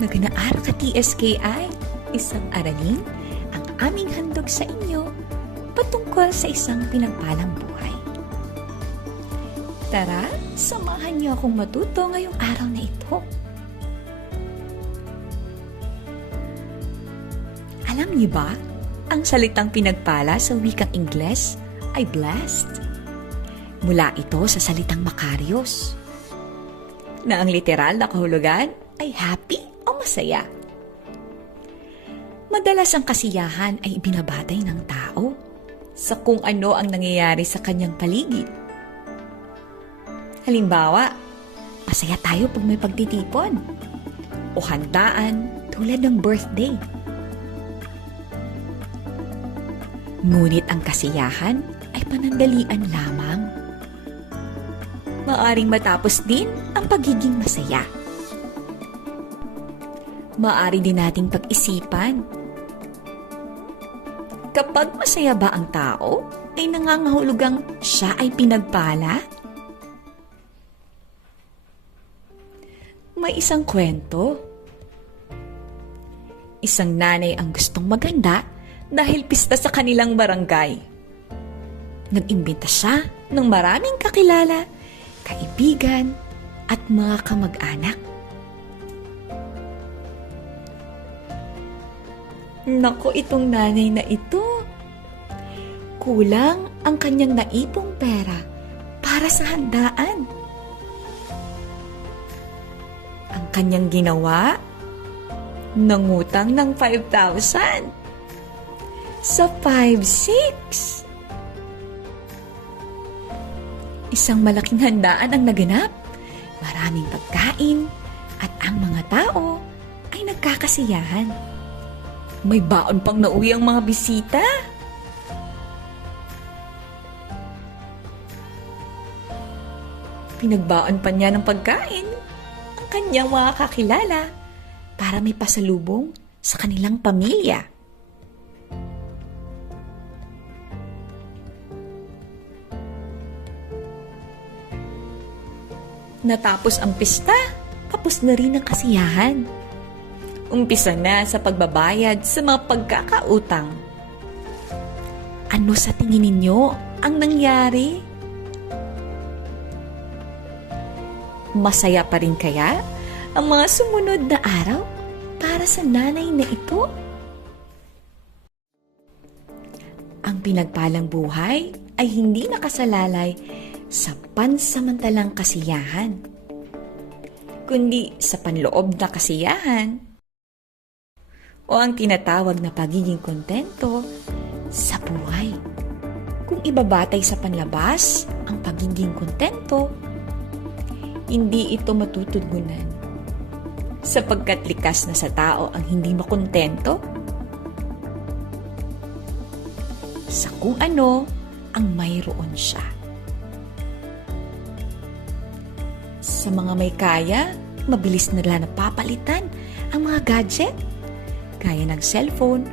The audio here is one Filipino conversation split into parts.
Magandang araw ka TSKI, isang aralin ang aming handog sa inyo patungkol sa isang pinagpalang buhay. Tara, samahan niyo akong matuto ngayong araw na ito. Alam niyo ba, ang salitang pinagpala sa wikang Ingles ay blessed. Mula ito sa salitang Makarios, na ang literal na kahulugan ay happy o masaya. Madalas ang kasiyahan ay ibinabatay ng tao sa kung ano ang nangyayari sa kanyang paligid. Halimbawa, masaya tayo pag may pagtitipon o handaan tulad ng birthday. Ngunit ang kasiyahan ay panandalian lamang. Maaring matapos din ang pagiging masaya. Maaari din nating pag-isipan. Kapag masaya ba ang tao, ay nangangahulugang siya ay pinagpala? May isang kwento. Isang nanay ang gustong maganda dahil pista sa kanilang barangay. Nag-imbita siya ng maraming kakilala, kaibigan at mga kamag-anak. Naku, itong nanay na ito. Kulang ang kanyang naipong pera para sa handaan. Ang kanyang ginawa, nangutang ng 5,000 sa 5-6. Isang malaking handaan ang naganap. Maraming pagkain at ang mga tao ay nagkakasiyahan. May baon pang nauwi ang mga bisita. Pinagbaon pa niya ng pagkain ang kanyang mga kakilala para may pasalubong sa kanilang pamilya. Natapos ang pista, tapos na rin ang kasiyahan. Umpisa na sa pagbabayad sa mga pagkakautang. Ano sa tingin ninyo ang nangyari? Masaya pa rin kaya ang mga sumunod na araw para sa nanay na ito? Ang pinagpalang buhay ay hindi nakasalalay sa pansamantalang kasiyahan, kundi sa panloob na kasiyahan o ang tinatawag na pagiging kontento sa buhay. Kung ibabatay sa panlabas ang pagiging kontento, hindi ito matutugunan sapagkat likas na sa tao ang hindi makontento sa kung ano ang mayroon siya. Sa mga may kaya, mabilis nila napapalitan ang mga gadget, gaya ng cellphone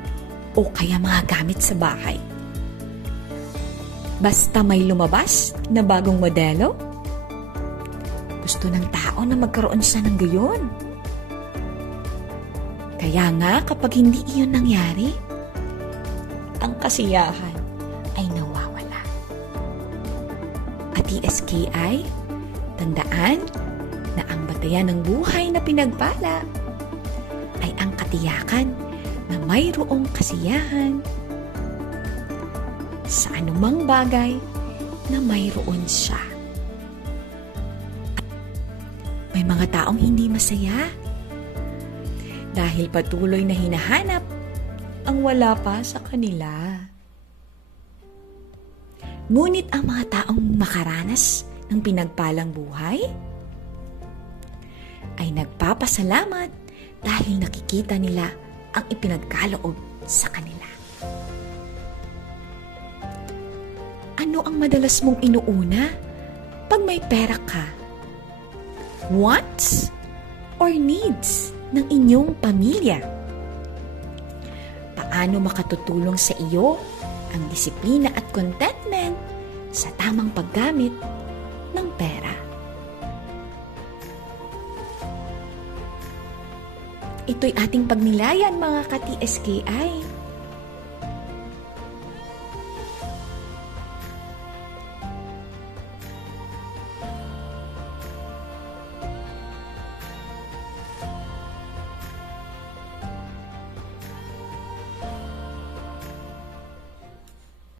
o kaya mga gamit sa bahay. Basta may lumabas na bagong modelo, gusto ng tao na magkaroon siya ng gayon. Kaya nga kapag hindi iyon nangyari, ang kasiyahan ay nawawala. At TSKI, tandaan na ang batayan ng buhay na pinagpala ay ang katiyakan na mayroong kasiyahan sa anumang bagay na mayroon siya. May mga taong hindi masaya dahil patuloy na hinahanap ang wala pa sa kanila. Ngunit ang mga taong makaranas ng pinagpalang buhay ay nagpapasalamat dahil nakikita nila ang ipinagkaloob sa kanila. Ano ang madalas mong inuuna pag may pera ka? Wants or needs ng inyong pamilya? Paano makatutulong sa iyo ang disiplina at contentment sa tamang paggamit ng pera? Ito'y ating pagnilayan mga ka-TSKI.